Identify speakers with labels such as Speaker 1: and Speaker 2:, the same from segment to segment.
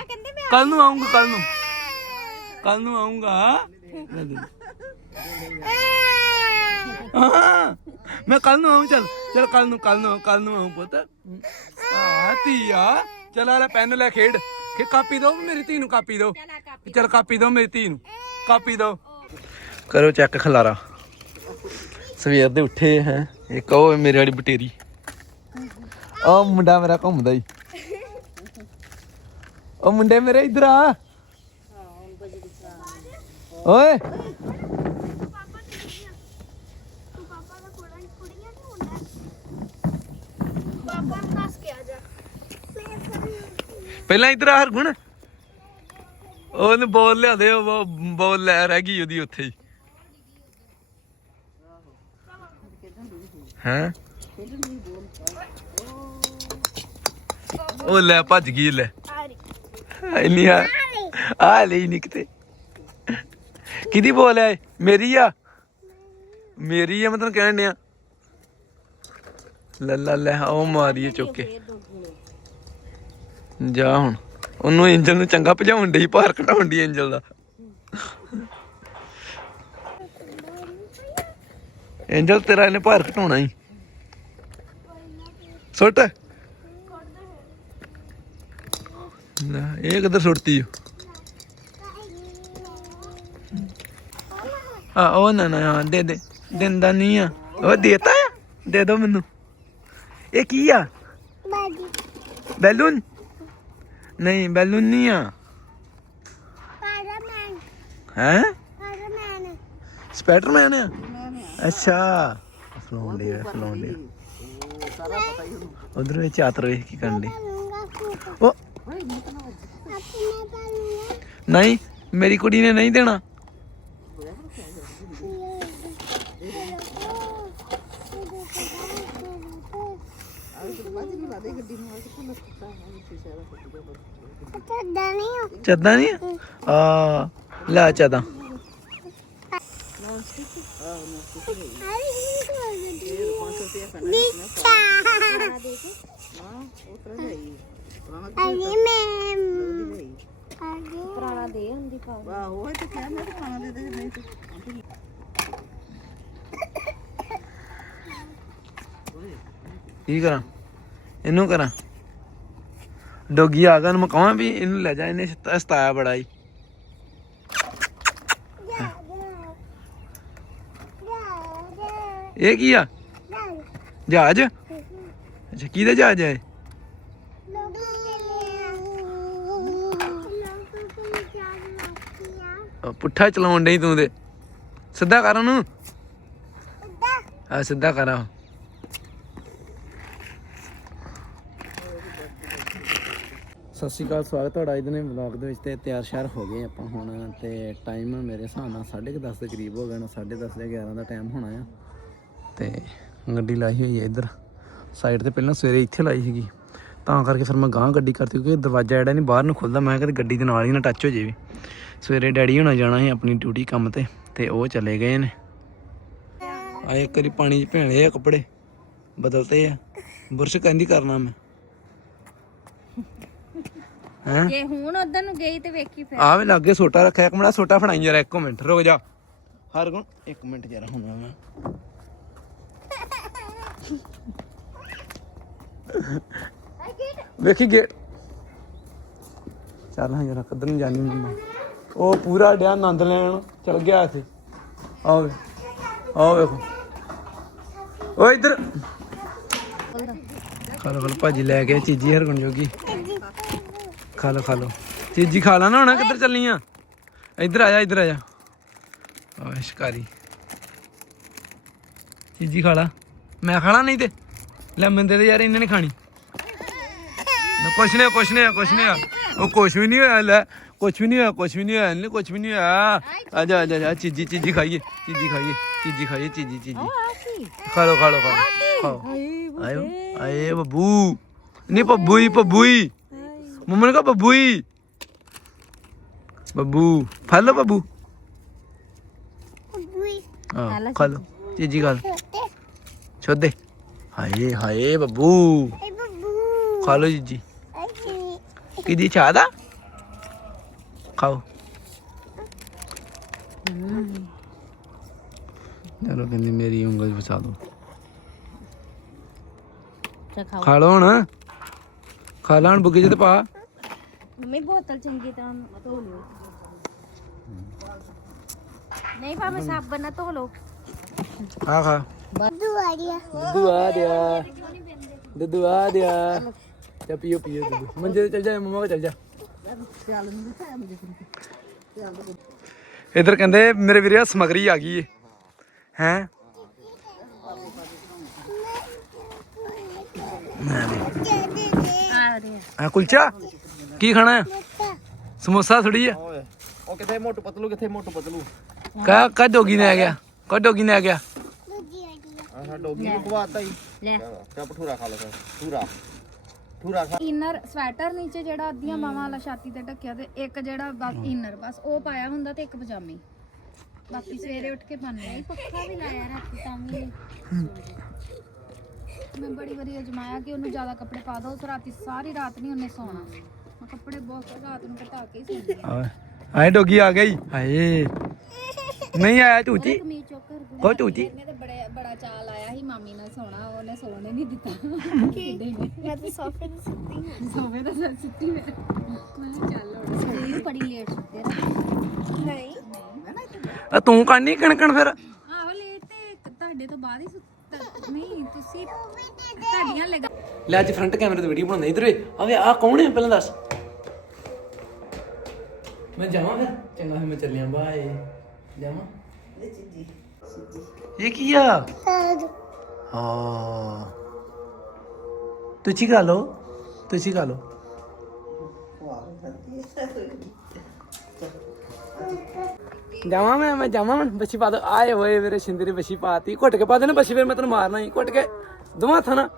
Speaker 1: ਕਹਿੰਦੇ ਮੈਂ
Speaker 2: ਕੱਲ ਨੂੰ ਆਉਂਗਾ ਕੱਲ ਨੂੰ। ਕੱਲ ਨੂੰ ਆਉਂਗਾ। ਹਾਂ। ਮੈਂ ਕੱਲ ਨੂੰ ਆਉਂ ਚੱਲ ਚੱਲ ਕੱਲ ਨੂੰ ਕੱਲ ਨੂੰ ਕੱਲ ਨੂੰ ਆਉਂ ਪੁੱਤ। ਆ ਧੀਆ। ਚੱਲ ਆ ਲੈ ਪੈਨ ਲੈ ਖੇਡ। ਕਿ ਕਾਪੀ ਦੋ ਮੇਰੀ ਧੀ ਨੂੰ ਕਾਪੀ ਦੋ। ਚੱਲ ਕਾਪੀ ਦੋ ਮੇਰੀ ਧੀ ਨੂੰ। ਕਾਪੀ ਦੋ। ਕਰੋ ਚੈੱਕ ਖਲਾਰਾ। ਸਵੇਰ ਦੇ ਉੱਠੇ ਹੈ। ਇੱਕ ਉਹ ਮੇਰੇ ਵਾਲੀ ਬਟੇਰੀ। ਉਹ ਮੁੰਡਾ ਮੇਰਾ ਘੁੰਮਦਾ ਹੀ ਉਹ ਮੁੰਡੇ ਮੇਰੇ ਇਧਰ ਆ। ਓਏ।
Speaker 1: ਪਾਪਾ
Speaker 2: ਪਹਿਲਾਂ ਇਧਰ ਆ ਹਰਗੁਣ। ਉਹਨੂੰ ਬੋਲ ਲਿਆ ਦੇ ਉਹ ਬੋਲ ਲੈ ਰਹਿ ਗਈ ਉਹਦੀ ਉੱਥੇ ਹੀ। ਹੈ? ਉਹ ਲੈ ਭੱਜ ਗਈ ਲੈ।
Speaker 1: ਆ।
Speaker 2: ਆ ਲਈ ਨੀ ਕਿਤੇ। ਕਿਹਦੀ ਬੋਲ ਹੈ ਮੇਰੀ ਆ? ਮੇਰੀ ਆ, ਮੈਂ ਤੈਨੂੰ ਕਹਿਣ ਡਿਆ। ਲੈ ਲੈ ਲੈ ਉਹ ਮਾਰੀਏ ਚੁੱਕ। ਕੇ ਜਾ ਹੁਣ। ਉਹਨੂੰ ਇੰਜਲ ਨੂੰ ਚੰਗਾ ਭਜਾਉਣ ਡਈ, ਭਾਰ ਘਟਾਉਣ ਡਈ ਇੰਜਲ ਦਾ। ਇੰਜਲ ਤੇਰਾ ਇਹਨੇ ਭਾਰ ਘਟਾਉਣਾ ਹੀ। ਸੁੱਟ। ਲੈ, ਇਹ ਕਿੱਧਰ ਸੁੱਟਤੀ ਓ? ਆ ਉਹ ਨਾ ਨਾ ਹਾਂ, ਦੇ ਦੇ ਦਿੰਦਾ ਨਹੀਂ ਆ। ਉਹ ਦੇਤਾ ਆ? ਦੇ ਦੋ ਮੈਨੂੰ। ਇਹ ਕੀ ਆ? ਬੈਲੂਨ? ਨਹੀਂ ਬੈਲੂਨ ਨਹੀਂ ਆ। ਹੈ? ਸਪਾਈਡਰਮੈਨ ਆ? ਅੱਛਾ। ਫਲੋਨ ਦੇ ਫਲੋਨ ਦੇ ਉਧਰ ਵਿੱਚ ਆਤਰ ਵੇਖ ਕੀ ਕਰਨ ਦੇ ਉਹ ਨਹੀਂ ਮੇਰੀ ਕੁੜੀ ਨੇ ਨਹੀਂ ਦੇਣਾ।
Speaker 1: ਚੱਦਾ ਨਹੀਂ
Speaker 2: ਆ? ਲੈ ਚੱਦਾ।
Speaker 1: ਅਰੇ ਮੈਂ ਅਰੇ
Speaker 3: ਪੁਰਾਣਾ ਦੇ ਹੁੰਦੀ ਪਾ
Speaker 2: ਕੀ ਕਰਾਂ? ਇਹਨੂੰ ਕਰਾਂ? ਡੋਗੀ ਆ ਗਿਆ ਨੂੰ ਮੈਂ ਕਹਾਂ ਵੀ ਇਹਨੂੰ ਲੈ ਜਾ ਇਹਨੇ ਸਤਾ- ਸਤਾਇਆ ਬੜਾ ਹੀ ਇਹ ਕੀ ਆ? ਜਹਾਜ਼? ਅੱਛਾ ਕਿਹਦਾ ਜਹਾਜ਼ ਹੈ ਉਹ ਪੁੱਠਾ ਚਲਾਉਣ ਡਈ ਤੂੰ ਤੇ। ਸਿੱਧਾ ਕਰ ਉਹਨੂੰ। ਆ ਸਿੱਧਾ ਕਰ ਆ। ਸਤਿ ਸ਼੍ਰੀ ਅਕਾਲ ਸਵਾਗਤ ਤੁਹਾਡਾ ਅੱਜ ਦੇ ਵਲੌਗ ਦੇ ਵਿੱਚ ਤੇ ਤਿਆਰ ਸ਼ਿਆਰ ਹੋ ਗਏ ਆਪਾਂ ਹੁਣ ਤੇ ਟਾਈਮ ਮੇਰੇ ਹਿਸਾਬ ਨਾਲ 10:30 ਦੇ ਕਰੀਬ ਹੋ ਗਏ ਨਾ 10:30 ਜਾਂ 11 ਦਾ ਟਾਈਮ ਹੋਣਾ ਆ। ਤੇ ਗੱਡੀ ਲਾਈ ਹੋਈ ਹੈ ਇੱਧਰ। ਸਾਈਡ ਤੇ ਪਹਿਲਾਂ ਸਵੇਰੇ ਇੱਥੇ ਲਾਈ ਸੀਗੀ। ਤਾਂ ਕਰਕੇ ਫਿਰ ਮੈਂ ਗਾਂ ਗੱਡੀ ਕਰਤੀ ਕਿਉਂਕਿ ਦਰਵਾਜ਼ਾ ਜਿਹੜਾ ਨਹੀਂ ਬਾਹਰ ਨੂੰ ਖੁੱਲਦਾ ਮੈਂ ਕਿਤੇ ਗੱਡੀ ਦੇ ਨਾਲ ਹੀ ਨਾ ਟੱਚ ਹੋ ਜੇ ਵੀ। ਸਵੇਰੇ ਡੈਡੀ ਹੋਣਾ ਜਾਣਾ ਸੀ ਆਪਣੀ ਡਿਊਟੀ ਕੰਮ ਤੇ ਤੇ ਉਹ ਚਲੇ ਗਏ ਨੇ। ਆ ਇੱਕ ਵਾਰੀ ਪਾਣੀ 'ਚ ਭੇਲੇ ਆ ਕੱਪੜੇ ਬਦਲਤੇ ਆ। ਬੁਰਸ਼ ਕਹਿੰਦੀ ਕਰਨਾ ਮੈਂ। ਹੈਂ?
Speaker 3: ਜੇ ਹੁਣ ਉਧਰ ਨੂੰ ਗਈ ਤੇ ਵੇਖੀ ਫਿਰ।
Speaker 2: ਆ ਵੀ ਲਾਗੇ ਸੋਟਾ ਰੱਖਿਆ ਇੱਕ ਮਿੰਟ ਸੋਟਾ ਫੜਾਈ ਜਰਾ ਇੱਕ ਮਿੰਟ ਰੁਕ ਜਾ। ਹਰ ਗੁਣ ਇੱਕ ਮਿੰਟ ਜਰਾ ਹੁਣ ਮੈਂ। ਵੇਖੀ ਗੇਟ। ਚੱਲ ਹਾਂ ਜਰਾ ਕਦਰ ਨੂੰ ਜਾਣੀ ਮੈਂ। ਉਹ ਪੂਰਾ ਡਿਆ ਆਨੰਦ ਲੈਣ, ਚਲ ਗਿਆ ਇੱਥੇ। ਆਓ ਆਓ ਵੇਖੋ। ਓ ਇੱਧਰ। ਖਾ ਲੋ ਖਾ ਲੋ ਭਾਜੀ ਲੈ ਕੇ ਚੀਜੀ ਹਰਗੁਣ ਜੋਗੀ। ਖਾ ਲੋ ਖਾ ਲੋ ਚੀਜੀ ਖਾ ਲਾ ਨਾ ਹੁਣ, ਕਿੱਧਰ ਚੱਲੀ ਆ? ਇੱਧਰ ਆ ਜਾ, ਇੱਧਰ ਆ ਜਾ। ਆ ਸ਼ਿਕਾਰੀ। ਚੀਜੀ ਖਾ ਲਾ। ਮੈਂ ਖਾਣਾ ਨਹੀਂ ਤੇ। ਲੈ ਮੈਂ ਦੇ ਯਾਰ, ਇਹਨਾਂ ਨੇ ਖਾਣੀ। ਨਾ ਕੁਛ ਨਹੀਂ ਕੁਛ ਨਹੀਂ ਕੁਛ ਨਹੀਂ ਉਹ ਕੁਛ ਵੀ ਨਹੀਂ ਹੋਇਆ, ਲੈ। ਕੁਛ ਵੀ ਨਹੀਂ ਹੋਇਆ ਕੁਛ ਵੀ ਨਹੀਂ ਹੋਇਆ ਨਹੀਂ ਕੁਛ ਵੀ ਨਹੀਂ ਹੋਇਆ। ਆ ਜਾ ਆ ਜਾ, ਆ ਚੀਜੀ। ਚੀਜੀ ਖਾਈਏ ਚੀਜੀ ਖਾਈਏ ਚੀਜੀ ਖਾਈਏ ਚੀਜੀ ਚੀਜੀ। ਖਾ ਲੋ ਖਾ ਲੋ ਖਾ ਲੋ ਖਾਓ। ਆਇਓ ਆਏ ਬੱਬੂ। ਨਹੀਂ ਬੱਬੂ ਹੀ ਬੱਬੂ ਹੀ ਮੰਮਾ ਨੇ ਕਹਾ ਬੱਬੂ ਹੀ ਬੱਬੂ ਫੜ ਲਓ ਬੱਬੂ। ਹਾਂ ਖਾ ਲੋ ਚੀਜੀ ਖਾ ਲੋ। ਛੋਦੇ ਹਾਏ ਹਾਏ ਬੱਬੂ। ਖਾ ਲੋ ਜੀਜੀ ਕਿਦੀ ਚਾਹ ਦਾ? ਖਾਓ ਚਲੋ ਕਹਿੰਦੀ ਮੇਰੀ ਉਂਗਲ
Speaker 3: ਚਾ ਖਾਓ
Speaker 2: ਖਾ ਲਓ ਹੁਣ ਖਾ ਲਾਂ ਬੁੱਗੇ ਚ ਤੇ ਪਾ
Speaker 3: ਮੰਮੀ ਬੋਤਲ ਚੰਗੀ ਤਰ੍ਹਾਂ ਧੋ ਲਿਓ ਨਹੀਂ ਭਾਵੇਂ ਸਾਬਣ ਨਾਲ ਧੋ ਲਓ
Speaker 2: ਆ ਖਾ ਦੁੱਧੂ ਆ ਦਿਆ ਦੁੱਧੂ ਆ ਦਿਆ ਚਾ ਪੀਓ ਪੀਓ ਦੁੱਧੂ ਮੰਜੇ ਤੇ ਚੱਲ ਜਾ ਮਮਾ ਕੋ ਚੱਲ ਜਾ ਇਧਰ ਕਹਿੰਦੇ ਮੇਰੇ ਵੀਰੇ ਸਮਗਰੀ ਆ ਗਈ ਏ। ਹੈ?
Speaker 3: ਆ
Speaker 2: ਆ ਕੁਲਚਾ ਕੀ ਖਾਣਾ? ਹੈ ਸਮੋਸਾ ਥੋੜੀ ਆ।
Speaker 4: ਓਏ ਉਹ ਕਿੱਥੇ ਮੋਟੂ ਪਤਲੂ ਕਿੱਥੇ ਮੋਟੂ ਪਤਲੂ?
Speaker 2: ਕਾ ਕਾ ਡੋਗੀ ਨੇ ਆ ਗਿਆ? ਕਾ ਡੋਗੀ ਨੇ ਆ ਗਿਆ?
Speaker 1: ਦੂਜੀ ਆਈਆ
Speaker 4: ਆਹ ਡੋਗੀ ਨੂੰ ਖਵਾਤਾ ਹੀ।
Speaker 3: ਲੈ।
Speaker 4: ਚਾ ਭਠੂਰਾ ਖਾ ਲੋ ਫਿਰ ਠੂਰਾ
Speaker 5: ਇਨਰ ਸਵੈਟਰ ਨੀਚੇ ਜਿਹੜਾ ਅੱਧੀਆਂ ਬਾਹਾਂ ਵਾਲਾ ਛਾਤੀ ਤੇ ਢੱਕਿਆ ਤੇ ਇੱਕ ਜਿਹੜਾ ਬਸ ਇਨਰ ਬਸ ਉਹ ਪਾਇਆ ਹੁੰਦਾ ਤੇ ਇੱਕ ਪਜਾਮੀ। ਬਾਕੀ ਸਵੇਰੇ ਉੱਠ ਕੇ ਪਾਣੇ ਆ
Speaker 3: ਪੱਖਾ ਵੀ ਲਾਇਆ ਰਾਤੀ ਤਾਂ ਵੀ।
Speaker 5: ਮੈਂ ਬੜੀ ਵਾਰੀ ਅਜਮਾਇਆ ਕਿ ਉਹਨੂੰ ਜ਼ਿਆਦਾ ਕੱਪੜੇ ਪਾ ਦੋ ਉਸ ਰਾਤੀ ਸਾਰੀ ਰਾਤ ਨਹੀਂ ਉਹਨੇ ਸੌਣਾ। ਮੈਂ ਕੱਪੜੇ ਬਹੁਤ ਰਾਤ ਨੂੰ ਘਟਾ ਕੇ ਹੀ ਸੌਂਦੀ
Speaker 2: ਆਏ ਆਏ ਡੋਗੀ ਆ ਗਈ ਹਾਏ। ਨਹੀਂ ਆਇਆ ਝੂਚੀ
Speaker 5: ਕਮੀਜ਼ ਚੁੱਕ ਕਰ ਦੂੰ
Speaker 2: ਉਹ ਝੂਚੀ
Speaker 5: ਇਹਨੇ ਤੇ ਬੜੇ ਚਾਲ ਆਇਆ ਸੀ ਮਾਮੀ ਨਾਲ ਸੌਣਾ ਉਹਨੇ ਸੌਣ ਹੀ ਨਹੀਂ ਦਿੱਤਾ।
Speaker 1: ਮੈਂ ਤਾਂ ਸੋਫੇ ਤੇ ਸੁੱਤੀ ਹਾਂ।
Speaker 5: ਸੋਵੇ ਤਾਂ ਸੱਚ ਸੁੱਤੀ ਮੈਂ। ਮੈਂ ਚੱਲ ਹੁਣ
Speaker 3: ਸਰੀਰ ਬੜੀ ਲੇਟ ਸੁੱਤੇ ਰਾਤੀ
Speaker 1: ਨਹੀਂ।
Speaker 2: ਆ ਤੂੰ ਕਾਨੀ ਕਣਕਣ ਫਿਰ?
Speaker 5: ਆਹੋ ਲੈ ਤੇ ਤੁਹਾਡੇ ਤੋਂ ਬਾਅਦ ਹੀ ਸੁੱਤਾ। ਨਹੀਂ ਤੁਸੀਂ ਤੁਹਾਡੀਆਂ ਲਗਾ
Speaker 2: ਲੈ ਅੱਜ ਫਰੰਟ ਕੈਮਰੇ ਤੇ ਵੀਡੀਓ ਬਣਾਉਂਦੇ ਇਧਰ ਵੇ ਆਵੇ ਆ ਕੌਣ ਹੈ ਪਹਿਲਾਂ ਦੱਸ। ਮੈਂ ਜਾਵਾਂ ਫਿਰ। ਚੰਗਾ ਫਿਰ ਮੈਂ ਚੱਲਿਆ ਬਾਏ ਜਾਵਾਂ? ਇਹ ਕੀ ਆ? ਹਾਂ। ਤੁਸੀਂ ਖਾ ਲਓ। ਤੁਸੀਂ ਖਾ ਲਓ। ਜਾਵਾਂ ਮੈਂ ਮੈਂ ਜਾਵਾਂ ਹੁਣ। ਬੱਛੀ ਪਾ ਦੋ। ਆਏ ਹੋਏ ਮੇਰੇ ਸਿੰਦਰੀ ਬੱਛੀ ਪਾਤੀ। ਘੁੱਟ ਕੇ ਪਾ ਦੇ ਨਾ ਬੱਛੀ ਫਿਰ ਮੈਂ ਤੈਨੂੰ ਮਾਰਨਾ ਹੀ। ਘੁੱਟ ਕੇ ਦੋਵਾਂ ਹੱਥਾਂ ਨਾਲ।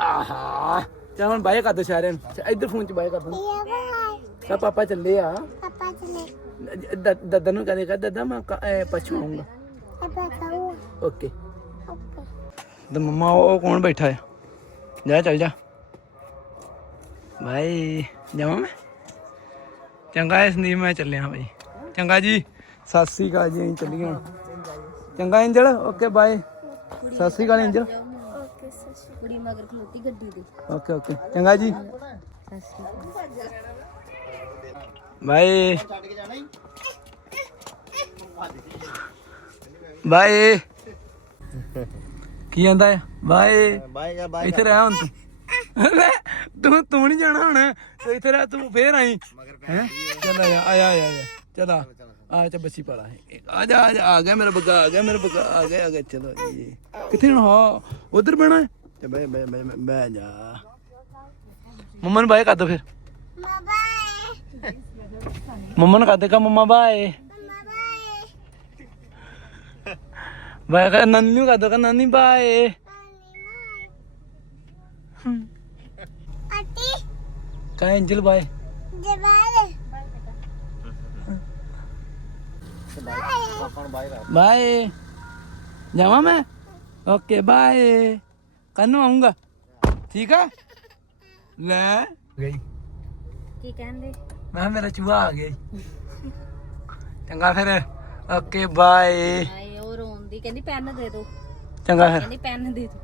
Speaker 2: ਆਹਾ। ਚੱਲ ਹੁਣ ਬਾਏ ਕਰ ਦੋ ਸਾਰਿਆਂ ਨੂੰ। ਇੱਧਰ ਫੋਨ 'ਚ ਬਾਏ ਕਰ ਦੋ। ਕਾ ਪਾਪਾ ਚੱਲੇ ਆ।
Speaker 1: ਪਾਪਾ ਚਲੇ।
Speaker 2: ਦਾਦਾ ਨੂੰ ਕਹਦੇ ਕਹ ਦਾਦਾ ਮੈਂ ਕ- ਓਕੇ ਤੇ ਮੰਮਾ ਉਹ ਕੌਣ ਬੈਠਾ ਹੈ ਜਾ ਚੱਲ ਜਾ। ਬਾਈ ਜਾਵਾਂ ਮੈਂ? ਚੰਗਾ ਇਸ ਨਹੀਂ ਮੈਂ ਚੱਲਿਆ ਬਾਈ। ਚੰਗਾ ਜੀ। ਸਤਿ ਸ੍ਰੀ ਅਕਾਲ ਜੀ ਅਸੀਂ ਚੱਲੀਏ ਹੁਣ। ਚੰਗਾ Angel okay bye Sat Sri ਅਕਾਲ ਐਂਜਲ
Speaker 1: ਓਕੇ ਸਸੀ
Speaker 3: ਕੁੜੀ ਮਗਰ ਖਲੋਤੀ ਗੱਡੀ ਦੀ
Speaker 2: ਓਕੇ ਓਕੇ ਚੰਗਾ ਜੀ। ਬਾਏ
Speaker 4: ਛੱਡ ਕੇ ਜਾਣਾ ਹੀ
Speaker 2: ਬਾਏ। ਕੀ ਹੈ? ਬਾਏ।
Speaker 4: ਬਾਏ ਕਰ ਬਾਏ
Speaker 2: ਇੱਥੇ ਰਹਿ ਹੁਣ ਤੂੰ। ਲੈ, ਤੂੰ ਤੂੰ ਨਹੀਂ ਜਾਣਾ ਹੁਣ। ਤੂੰ ਇੱਥੇ ਰਹਿ ਤੂੰ ਫੇਰ ਆਈ। ਹੈ? ਚੱਲ ਆ ਜਾ ਆਇਆ ਆਇਆ ਆਇਆ ਚਲ ਆ। ਆ ਚਾ ਬੱਚੀ ਪਾਲਾ ਆ ਜਾ ਆ ਜਾ ਆ ਗਿਆ ਮੇਰਾ ਬੱਗਾ ਆ ਗਿਆ ਮੇਰਾ ਬੱਗਾ ਆ ਗਿਆ ਆ ਗਿਆ। ਚਲੋ ਜੀ। ਕਿੱਥੇ ਹੁਣ? ਹਾਂ ਉਧਰ ਬਹਿਣਾ ਹੈ? ਤੇ ਬੈ ਬੈ ਬੈ ਬੈ ਜਾ। ਮੰਮਾ ਨੂੰ ਬਾਏ ਕਰ ਦੋ ਫਿਰ।
Speaker 1: ਮਮਾ ਬਾਏ।
Speaker 2: ਮੰਮਾ ਨੂੰ ਕਰ ਦੇ ਕਾ ਮਮਾ ਬਾਏ।
Speaker 1: ਬਾਏ
Speaker 2: ਕਰ ਨਾਨੀ ਨੂੰ ਕਰ ਦੋ ਕਾ ਨਾਨੀ ਬਾਏ ਕਾ
Speaker 4: ਨੂੰ ਬਾਏ ਕਰ
Speaker 2: ਬਾਏ ਜਾਵਾਂ ਮੈਂ ਓਕੇ ਬਾਏ ਕੱਲ ਨੂੰ ਆਉਂਗਾ ਠੀਕ ਆ ਲੈ ਗਈ
Speaker 3: ਕੀ ਕਹਿੰਦੇ
Speaker 2: ਮੈਂ ਕਿਹਾ ਮੇਰਾ ਚੂਹਾ ਆ ਗਿਆ। ਚੰਗਾ ਫਿਰ ਓਕੇ ਬਾਏ
Speaker 3: ਆਏ ਉਹ ਰੋਂਦੀ ਕਹਿੰਦੀ ਪੈਨ ਦੇ ਦੋ।
Speaker 2: ਚੰਗਾ ਫਿਰ।
Speaker 3: ਕਹਿੰਦੀ ਪੈਨ ਦੇ ਦੋ।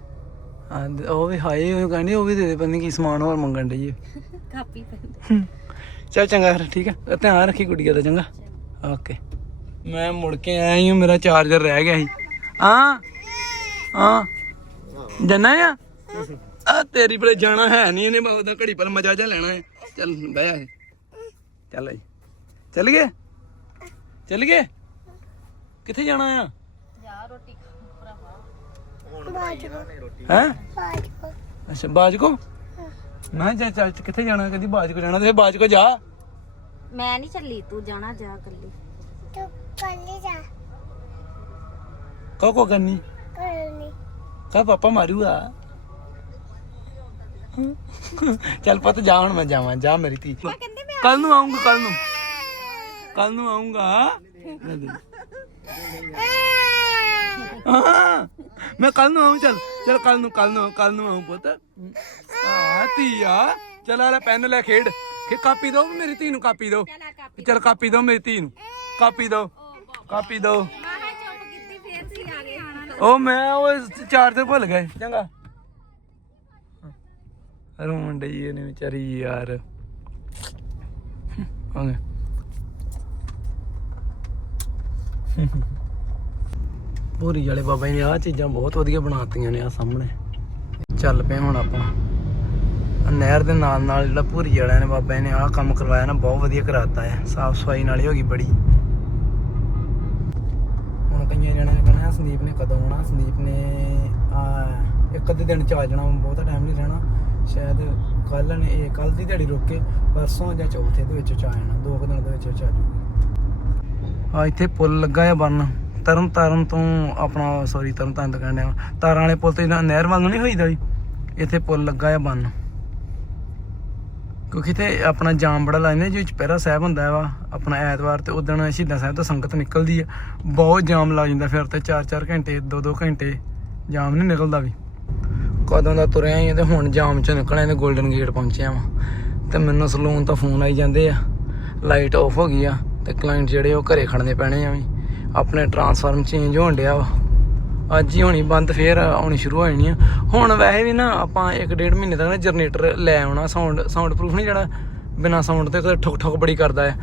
Speaker 2: ਹਾਂ ਤੇ ਉਹ ਵੀ ਹਾਏ ਉਹ ਕਹਿੰਦੀ ਉਹ ਵੀ ਦੇ ਦੇ ਪਤਾ ਨੀ ਕੀ ਸਮਾਨ ਹੋਰ ਮੰਗਣ ਡਈ ਹੈ
Speaker 3: ਕਾਪੀ ਪੈਨ
Speaker 2: ਚਲ ਚੰਗਾ ਫਿਰ ਠੀਕ ਹੈ ਧਿਆਨ ਰੱਖੀ ਗੁੱਡੀਆ ਦਾ ਚੰਗਾ। ਓਕੇ। ਮੈਂ ਮੁੜ ਕੇ ਆਇਆ ਹੀ ਮੇਰਾ ਚਾਰਜਰ ਰਹਿ ਗਿਆ ਸੀ। ਹਾਂ ਹਾਂ। ਜਨਾ ਆ? ਆ ਤੇਰੀ ਬਲੇ ਜਾਣਾ ਹੈ ਨਹੀਂ ਇਹਨੇ ਘੜੀ ਪਰ ਮਜ਼ਾ ਜਾ ਲੈਣਾ ਹੈ। ਚੱਲ ਬਹਿ ਜਾ ਚੱਲ ਆਈ। ਚੱਲ ਗਏ? ਚੱਲ ਗਏ? ਕਿੱਥੇ ਜਾਣਾ ਆ?
Speaker 3: ਜਾ ਰੋਟੀ ਖਾ ਭਰਾਵਾ।
Speaker 2: ਹੈ?
Speaker 1: ਬਾਜ ਕੋ
Speaker 2: ਅੱਛਾ ਬਾਜ ਕੋ ਮੈਂ ਕਿਹਾ ਚੱਲ ਚੱਲ ਕਿੱਥੇ ਜਾਣਾ? ਕਦੀ ਬਾਜ ਕੋ ਜਾਣਾ। ਤੇ ਬਾਜ ਕੋ ਜਾ।
Speaker 3: ਮੈਂ ਨਹੀਂ ਚੱਲੀ ਤੂੰ ਜਾਣਾ ਜਾ ਕੱਲੀ
Speaker 1: ਤੂੰ ਕੱਲੀ ਜਾ।
Speaker 2: ਕੋ ਕੋ ਕਰਨੀ।
Speaker 1: ਕਰਨੀ।
Speaker 2: ਕਾ ਪਾਪਾ ਮਾਰੂਗਾ। ਚੱਲ ਪੁੱਤ ਜਾ ਹੁਣ ਮੈਂ ਜਾਵਾਂ। ਜਾ ਮੇਰੀ ਧੀ। ਕੱਲ ਨੂੰ ਆਉਂਗਾ ਕੱਲ ਨੂੰ। ਕੱਲ ਨੂੰ ਆਉਂਗਾ ਹਾਂ। ਮੈਂ ਕੱਲ ਨੂੰ ਆਉਂ ਚੱਲ ਚੱਲ ਕੱਲ ਨੂੰ ਕੱਲ ਨੂੰ ਕੱਲ ਨੂੰ ਆਉਂ ਪੁੱਤ। ਆ ਧੀਆ ਚੱਲ ਆ ਲੈ ਪੈਨ ਲੈ ਖੇਡ। ਕਿ ਕਾਪੀ ਦੋ ਮੇਰੀ ਧੀ ਨੂੰ ਕਾਪੀ ਦੋ। ਚਲ ਕਾਪੀ ਦਿਓ ਮੇਰੀ ਧੀ ਨੂੰ। ਕਾਪੀ ਦਿਓ ਕਾਪੀ
Speaker 5: ਆਣਾ
Speaker 2: ਉਹ ਮੈਂ ਉਹ ਚਾਰਜਰ ਭੁੱਲ ਗਏ ਚੰਗਾ। ਰੋਣ ਡਈ ਇਹਨੇ ਵਿਚਾਰੀ ਯਾਰ। ਓਕੇ ਪੂਰੀ ਵਾਲੇ ਬਾਬਾ ਜੀ ਨੇ ਆਹ ਚੀਜ਼ਾਂ ਬਹੁਤ ਵਧੀਆ ਬਣਾਤੀਆਂ ਨੇ ਆ ਸਾਹਮਣੇ। ਚੱਲ ਪਏ ਹੁਣ ਆਪਾਂ। ਨਹਿਰ ਦੇ ਨਾਲ ਨਾਲ ਜਿਹੜਾ ਪੂਰੀ ਵਾਲਿਆਂ ਨੇ ਬਾਬਾ ਜੀ ਨੇ ਆਹ ਕੰਮ ਕਰਵਾਇਆ ਨਾ, ਬਹੁਤ ਵਧੀਆ ਕਰਾਤਾ ਹੈ ਸਾਫ਼ ਸਫ਼ਾਈ ਨਾਲ ਹੀ ਹੋ ਗਈ ਬੜੀ। ਹੁਣ ਕਈਆਂ ਜਣਿਆਂ ਨੇ ਕਹਿਣਾ, ਸੰਦੀਪ ਨੇ ਕਦੋਂ ਆਉਣਾ? ਸੰਦੀਪ ਨੇ ਆ ਇੱਕ ਅੱਧੇ ਦਿਨ ਚ ਆ ਜਾਣਾ, ਬਹੁਤਾ ਟਾਈਮ ਨਹੀਂ ਰਹਿਣਾ। ਸ਼ਾਇਦ ਕੱਲ ਨੇ, ਇਹ ਕੱਲ ਦੀ ਦਿਹਾੜੀ ਰੁਕ ਕੇ ਪਰਸੋਂ ਜਾਂ ਚੌਥੇ ਦੇ ਵਿੱਚ ਚ ਆ ਜਾਣਾ, ਦੋ ਕੁ ਦਿਨ ਦੇ ਵਿੱਚ ਵਿੱਚ ਆ ਜੂਗੀ ਆ ਇੱਥੇ ਪੁਲ ਲੱਗਾ ਆ ਬੰਨ ਤਰਨ ਤਾਰਨ ਤੋਂ ਆਪਣਾ ਸੌਰੀ ਤਰਨ ਤਾਰਨ ਤੋਂ ਕਹਿੰਦੇ ਆ। ਤਾਰਾਂ ਵਾਲੇ ਪੁਲ ਤੇ ਜਿਹੜਾ ਨਹਿਰ ਵੱਲ ਨੂੰ ਨਹੀਂ ਹੋਈਦਾ ਜੀ? ਇੱਥੇ ਪੁਲ ਲੱਗਾ ਆ ਬੰਨ ਕਿਉਂਕਿ ਤੇ ਆਪਣਾ ਜਾਮ ਬੜਾ ਲਾਇਨੇ ਜੋ ਚਪਹਿਰਾ ਸਾਹਿਬ ਹੁੰਦਾ ਵਾ, ਆਪਣਾ ਐਤਵਾਰ ਤੇ ਉਦਣ ਸ਼ਹੀਦਾਂ ਸਾਹਿਬ ਤੋਂ ਸੰਗਤ ਨਿਕਲਦੀ ਆ। ਬਹੁਤ ਜਾਮ ਲੱਗ ਜਾਂਦਾ ਫਿਰ ਤੇ 4-4 ਘੰਟੇ 2-2 ਘੰਟੇ ਜਾਮ ਨਹੀਂ ਨਿਕਲਦਾ ਵੀ। ਕਦੋਂ ਦਾ ਤੁਰਿਆ ਹੀ ਆ ਤੇ ਹੁਣ ਜਾਮ ਚ ਨਿਕਲਿਆ ਤੇ 골ਡਨ ਗੇਟ ਪਹੁੰਚਿਆ ਵਾਂ। ਤੇ ਮੈਨੂੰ ਸਲੂਨ ਤੋਂ ਫੋਨ ਆਈ ਜਾਂਦੇ ਆ। ਲਾਈਟ ਆਫ ਹੋ ਗਈ ਆ ਤੇ ਕਲਾਇੰਟ ਜਿਹੜੇ ਉਹ ਘਰੇ ਖੜਨੇ ਪੈਣੇ ਆ ਵੀ। ਆਪਣੇ ਟਰਾਂਸਫਾਰਮ ਚੇਂਜ ਹੋਣ ਡਿਆ ਵਾ। ਅੱਜ ਹੀ ਹੋਣੀ ਬੰਦ, ਫੇਰ ਆਉਣੀ ਸ਼ੁਰੂ ਹੋ ਜਾਣੀ ਆ। ਹੁਣ ਵੈਸੇ ਵੀ ਨਾ ਆਪਾਂ 1.5 ਮਹੀਨੇ ਤੱਕ ਨਾ ਜਨਰੇਟਰ ਲੈ ਆਉਣਾ। ਸਾਊਂਡ ਸਾਊਂਡ ਪ੍ਰੂਫ ਨਹੀਂ ਜਿਹੜਾ ਬਿਨਾ ਸਾਊਂਡ ਤੇ ਕਦੇ ਠੁਕ ਠੁਕ ਬੜੀ ਕਰਦਾ ਹੈ।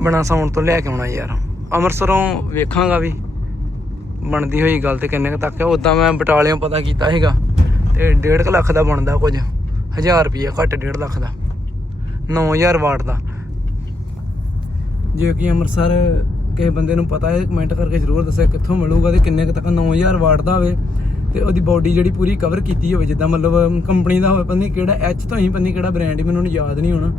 Speaker 2: ਬਿਨਾ ਸਾਊਂਡ ਤੋਂ ਲੈ ਕੇ ਆਉਣਾ ਯਾਰ। ਅੰਮ੍ਰਿਤਸਰੋਂ ਵੇਖਾਂਗਾ ਵੀ ਬਣਦੀ ਹੋਈ ਗੱਲ ਤੇ ਕਿੰਨੇ ਕੁ ਤੱਕ ਹੈ। ਉਦਾਂ ਮੈਂ ਬਟਾਲਿਓਂ ਪਤਾ ਕੀਤਾ ਸੀਗਾ ਤੇ 1.5 ਲੱਖ ਦਾ ਬਣਦਾ ਕੁਝ। 1000 ਰੁਪਏ ਘੱਟ 1.5 ਲੱਖ ਦਾ। 9000 ਵਾਟ ਦਾ। ਜੇ ਕਿ ਅੰਮ੍ਰਿਤਸਰ ਕਿਸੇ ਬੰਦੇ ਨੂੰ ਪਤਾ ਹੈ ਕਮੈਂਟ ਕਰਕੇ ਜ਼ਰੂਰ ਦੱਸਿਆ ਕਿੱਥੋਂ ਮਿਲੂਗਾ ਤੇ ਕਿੰਨੇ ਕੁ ਤੱਕ 9000 ਵਾਟ ਦਾ ਹੋਵੇ ਤੇ ਉਹਦੀ ਬਾਡੀ ਜਿਹੜੀ ਪੂਰੀ ਕਵਰ ਕੀਤੀ ਹੋਵੇ, ਜਿੱਦਾਂ ਮਤਲਬ ਕੰਪਨੀ ਦਾ ਹੋਵੇ, ਪਤਾ ਕਿਹੜਾ ਐਚ ਤੋਂ ਹੀ, ਪਤਾ ਨਹੀਂ ਕਿਹੜਾ ਬ੍ਰਾਂਡ ਮੈਨੂੰ ਹੁਣ ਯਾਦ ਨਹੀਂ ਹੋਣਾ।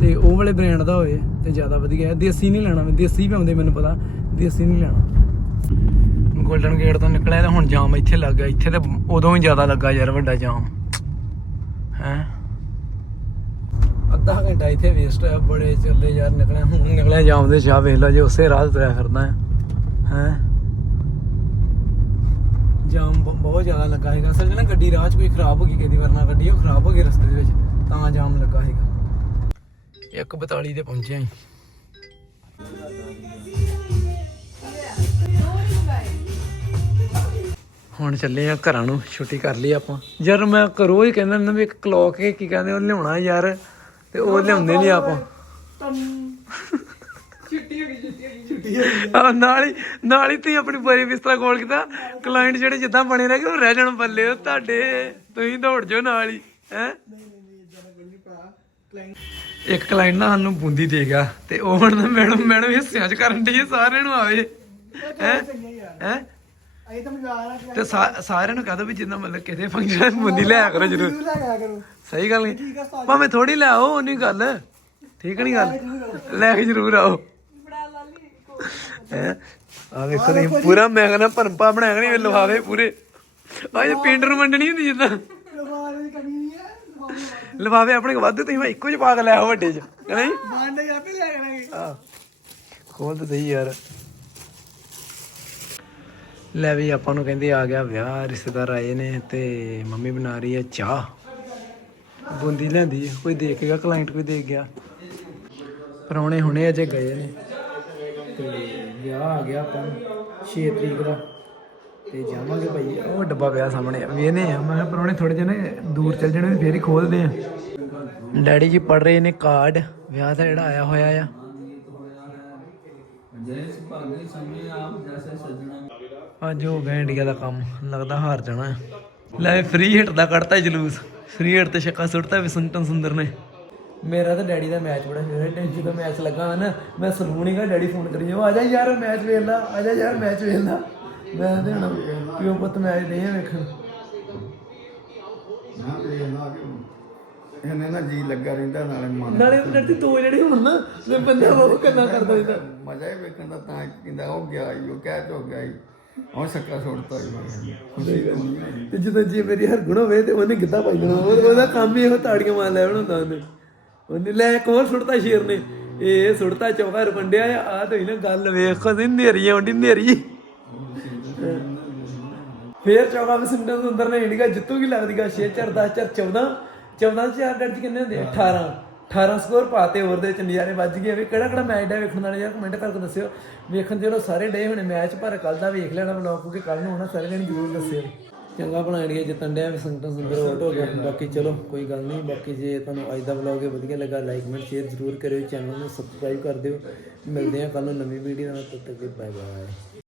Speaker 2: ਤੇ ਉਹ ਵਾਲੇ ਬ੍ਰਾਂਡ ਦਾ ਹੋਵੇ ਤੇ ਜ਼ਿਆਦਾ ਵਧੀਆ ਹੈ। ਦੇਸੀ ਨਹੀਂ ਲੈਣਾ, ਦੇਸੀ ਵੀ ਮੈਨੂੰ ਪਤਾ, ਦੇਸੀ ਨਹੀਂ ਲੈਣਾ। ਗੋਲਡਨ ਗੇਟ ਤੋਂ ਨਿਕਲਿਆ ਤਾਂ ਹੁਣ ਜਾਮ ਇੱਥੇ ਲੱਗ ਗਿਆ। ਇੱਥੇ ਤੇ ਉਦੋਂ ਹੀ ਜ਼ਿਆਦਾ ਲੱਗਾ ਯਾਰ ਵੱਡਾ ਜਾਮ। ਹੈ? ਅੱਧਾ ਘੰਟਾ ਇੱਥੇ ਵੇਸਟ ਹੋਇਆ ਬੜੇ ਚੱਲੇ ਯਾਰ ਨਿਕਲਿਆ ਹੁਣ ਨਿਕਲਿਆ ਜਾਮ ਦੇ ਸ਼ਾਹ ਵੇਖ ਲਓ, ਜੇ ਉਸੇ ਰਾਹ ਤੁਰਿਆ ਫਿਰਦਾ ਹੈ। ਹੈ? ਜਾਮ ਬਹੁਤ ਜ਼ਿਆਦਾ ਲੱਗਾ ਹੈਗਾ ਅਸਲ 'ਚ ਗੱਡੀ ਰਾਹ 'ਚ ਕੋਈ ਖਰਾਬ ਹੋ ਗਈ ਕਿਹਦੀ ਵਰਨਾ ਗੱਡੀ, ਉਹ ਖਰਾਬ ਹੋ ਗਈ ਰਸਤੇ ਦੇ ਵਿੱਚ, ਤਾਂ ਜਾਮ ਲੱਗਾ ਹੈਗਾ 142 ਤੇ ਪਹੁੰਚੇ ਅਸੀਂ ਹੁਣ ਚੱਲੇ ਆ ਘਰਾਂ ਨੂੰ, ਛੁੱਟੀ ਕਰ ਲਈ ਆਪਾਂ। ਯਾਰ ਮੈਂ ਰੋਜ਼ ਕਹਿੰਦਾ ਨਾ ਵੀ ਇੱਕ ਕਲੌਕ ਕੀ ਕਹਿੰਦੇ ਉਹ ਲਿਆਉਣਾ ਯਾਰ। ਤੇ ਉਹ ਲਿਆਉਂਦੇ ਨਹੀਂ ਆਪਾਂ। ਛੁੱਟੀ ਹੋ ਗਈ ਛੁੱਟੀ ਹੋ ਗਈ। ਨਾਲ ਹੀ ਨਾਲ ਹੀ ਤੁਸੀਂ ਆਪਣੀ ਬਰੀ ਬਿਸਤਰਾ ਕੋਲ ਕੀਤਾ ਕਲਾਇੰਟ ਜਿਹੜੇ ਜਿੱਦਾਂ ਬਣੇ ਰਹਿ ਗਏ ਉਹ ਰਹਿ ਜਾਣ ਬੱਲੇ ਉਹ ਤੁਹਾਡੇ। ਤੁਸੀਂ ਦੌੜ ਜਾਓ ਨਾਲ ਹੀ ਹੈ? ਇੱਕ ਕਲਾਇੰਟ ਨਾ ਸਾਨੂੰ ਬੂੰਦੀ ਦੇ ਗਿਆ ਤੇ ਉਹ ਹੁਣ ਮੈਡਮ ਮੈਡਮ ਹਿੱਸਿਆਂ ਚ ਕਰਨ ਦੀ ਸਾਰਿਆਂ ਨੂੰ ਆਵੇ। ਹੈ? ਹੈ? ਤੇ ਸਾ- ਸਾਰਿਆਂ ਨੂੰ ਕਹਦਾ ਵੀ ਜਿੰਨਾ ਮਤਲਬ ਕਿਤੇ ਫੰਕਸ਼ਨ ਬੁੰਦੀ ਲਿਆ ਕਰੋ ਜਰੂਰ। ਸਹੀ ਗੱਲ ਨਹੀਂ। ਭਾਵੇਂ ਥੋੜੀ ਲੈ ਆਓ ਉਹ ਨਹੀਂ ਗੱਲ। ਠੀਕ ਨਹੀਂ ਗੱਲ। ਲੈ ਕੇ ਜਰੂਰ ਆਓ। ਹੈ? ਆ ਵੇਖੋ ਨਹੀਂ ਪੂਰਾ ਮੈਂ ਕਹਿੰਦਾ ਭਰਪਾ ਬਣਾਇਆ ਨਹੀਂ ਲਿਫਾਵੇ ਪੂਰੇ। ਆ ਇਹ ਪਿੰਡ ਨੂੰ ਵੰਡਣੀ ਹੁੰਦੀ ਜਿੱਦਾਂ। ਲਿਫਾਵੇ ਆਪਣੇ ਕੋਲ ਵਾਧੂ ਤੁਸੀਂ ਮੈਂ ਇੱਕੋ ਜਿਹਾ ਪਾ ਕੇ ਲੈ ਆਓ ਵੱਡੇ ਚ। ਨਹੀਂ ਬਾਂਡੇ ਆਪੇ ਲੈ ਜਾਣਗੇ ਖੋਲ ਤੇ ਸਹੀ ਯਾਰ। ਲੈ ਵੀ ਆਪਾਂ ਨੂੰ ਕਹਿੰਦੇ ਆ ਗਿਆ ਵਿਆਹ, ਰਿਸ਼ਤੇਦਾਰ ਆਏ ਨੇ ਤੇ ਮੰਮੀ ਬਣਾ ਰਹੀ ਹੈ ਚਾਹ। ਬੂੰਦੀ ਲੈਂਦੀ ਕੋਈ ਦੇਖ ਗਿਆ ਕਲਾਇੰਟ ਕੋਈ ਦੇਖ ਗਿਆ? ਪਰੌਣੇ ਹੁਣੇ ਅਜੇ ਗਏ ਨੇ। ਤੇ ਵਿਆਹ ਆ ਗਿਆ ਆਪਾਂ 6 ਤਰੀਕ ਦਾ। ਤੇ ਜਾਵਾਂਗੇ ਭਾਈ, ਉਹ ਡੱਬਾ ਪਿਆ ਸਾਹਮਣੇ। ਵੇਨੇ ਆ ਮੈਂ ਕਿਹਾ ਪਰੌਣੇ ਥੋੜੇ ਜਿਹੇ ਦੂਰ ਚੱਲ ਜਾਣੇ ਫੇਰ ਹੀ ਖੋਲਦੇ ਆ। ਡੈਡੀ ਜੀ ਪੜ ਰਹੇ ਨੇ ਕਾਰਡ, ਵਿਆਹ ਦਾ ਜਿਹੜਾ ਆਇਆ ਹੋਇਆ ਆ। ਅੱਜ ਹੋ ਗਿਆ ਇੰਡੀਆ ਦਾ ਕੰਮ ਲੱਗਦਾ ਹਾਰ ਜਾਣਾ ਹੈ। ਲੈ ਫ੍ਰੀ ਹਿੱਟ ਦਾ ਕੱਢਤਾ ਜਲੂਸ। ਫ੍ਰੀ ਹਿੱਟ ਤੇ ਛੱਕਾ ਸੁੱਟਤਾ ਵਿਸੰਟਨ ਸੁੰਦਰ ਨੇ। ਮੇਰਾ ਤਾਂ ਡੈਡੀ ਦਾ ਮੈਚ ਬੜਾ ਫੇਵਰੇਟ ਹੈ ਜਦੋਂ ਮੈਚ ਲੱਗਾ ਨਾ ਮੈਂ ਸਲੂਨ ਹੀਗਾ ਡੈਡੀ ਫੋਨ ਕਰੀ ਜਾਓ ਆ ਜਾ ਯਾਰ ਮੈਚ ਵੇਖ ਲਾ ਆ ਜਾ ਯਾਰ ਮੈਚ ਵੇਖ ਲਾ। ਮੈਂ ਤੇ ਹੁਣ ਪਿਓ ਪੁੱਤ ਮੈਚ ਨਹੀਂ ਵੇਖਣ।
Speaker 4: ਇਹਨੇ ਨਾ ਜੀ ਲੱਗਾ ਰਹਿੰਦਾ ਨਾਲੇ ਮਨ
Speaker 2: ਨਾਲੇ ਡਰਦੀ ਦੋ ਜਿਹੜੇ ਹੁਣ ਨਾ ਮੈਂ ਬੰਦਾ ਬਹੁਤ ਕੰਨਾ ਕਰਦਾ ਰਹਿੰਦਾ।
Speaker 4: ਮਜ਼ਾ ਹੀ ਵੇਖਣ ਦਾ ਤਾਂ ਕਹਿੰਦਾ ਉਹ ਗਿਆ ਈ ਉਹ ਕਹਿ ਚੋ ਗਿਆ ਹੁਣ ਸੱਕਾ ਛੋੜਤਾ ਹੀ
Speaker 2: ਤੇ ਜਦੋਂ ਜੇ ਮੇਰੀ ਹਰਗੁਣ ਹੋਵੇ ਤੇ ਉਹਨੇ ਗਿੱਧਾ ਪਾਈ ਦੇਣਾ। ਉਹ- ਉਹਦਾ ਕੰਮ ਹੀ ਇਹੋ ਤਾੜੀਆਂ ਮਾਰ ਲੈ ਹੁੰਦਾ ਉਹਨੇ। ਉਹਨੇ ਲੈ ਇੱਕ ਹੋਰ ਸੁੱਟਤਾ ਸ਼ੇਰ ਨੇ? ਇਹ ਸੁੱਟਤਾ ਚੌਕਾ ਰਪੰਡਿਆ ਆ ਤਾਂ ਨਾ ਗੱਲ ਵੇਖੋ ਦੀ ਨੇਰੀ ਆਉਂਦੀ ਨੇਰੀ। ਫੇਰ ਚੌਕਾ ਵਸਿੰਦਰ ਅੰਦਰ ਨੇ ਇੰਡੀਆ ਜਿੱਤੂਗੀ ਲੱਗਦੀ ਗਾ? 6 4 10 4 14 14 4 ਡਰ ਕਿੰਨੇ ਹੁੰਦੇ? ਆ? 18 18 ਸਕੋਰ ਪਾਤੇ ਹੋਰ ਦੇ ਵਿੱਚ ਨਜ਼ਾਰੇ ਵੱਜ ਗਏ। ਵੀ ਕਿਹੜਾ ਕਿਹੜਾ ਮੈਚ ਦਾ ਵੇਖਣ ਵਾਲੇ ਯਾਰ ਕਮੈਂਟ ਕਰਕੇ ਦੱਸਿਓ। ਵੇਖਣ ਚਲੋ ਸਾਰੇ ਡੇ ਹੋਣੇ ਮੈਚ ਪਰ ਕੱਲ ਦਾ ਵੇਖ ਲੈਣਾ ਬਲੌਗ ਕਿਉਂਕਿ ਕੱਲ ਨੂੰ ਹੋਣਾ ਸਾਰੇ ਜਣੇ ਜ਼ਰੂਰ ਦੱਸਿਓ। ਚੰਗਾ ਬਣਾ ਇੰਡੀਆ ਜਿੱਤਣ ਡਿਆ, ਵੀ ਸੰਗਤਾਂ ਸੁੰਦਰ ਆਊਟ ਹੋ ਗਿਆ ਬਾਕੀ ਚਲੋ, ਕੋਈ ਗੱਲ ਨਹੀਂ। ਬਾਕੀ ਜੇ ਤੁਹਾਨੂੰ ਅੱਜ ਦਾ ਵਲੌਗ ਵਧੀਆ ਲੱਗਾ ਲਾਈਕ ਕਮੈਂਟ ਸ਼ੇਅਰ ਜ਼ਰੂਰ ਕਰਿਓ। ਚੈਨਲ ਨੂੰ ਸਬਸਕ੍ਰਾਈਬ ਕਰ ਦਿਓ। ਮਿਲਦੇ ਹਾਂ ਕੱਲ ਨੂੰ ਨਵੀਂ ਵੀਡੀਓ ਨਾਲ, ਤਦ ਤੱਕ ਬਾਏ ਬਾਏ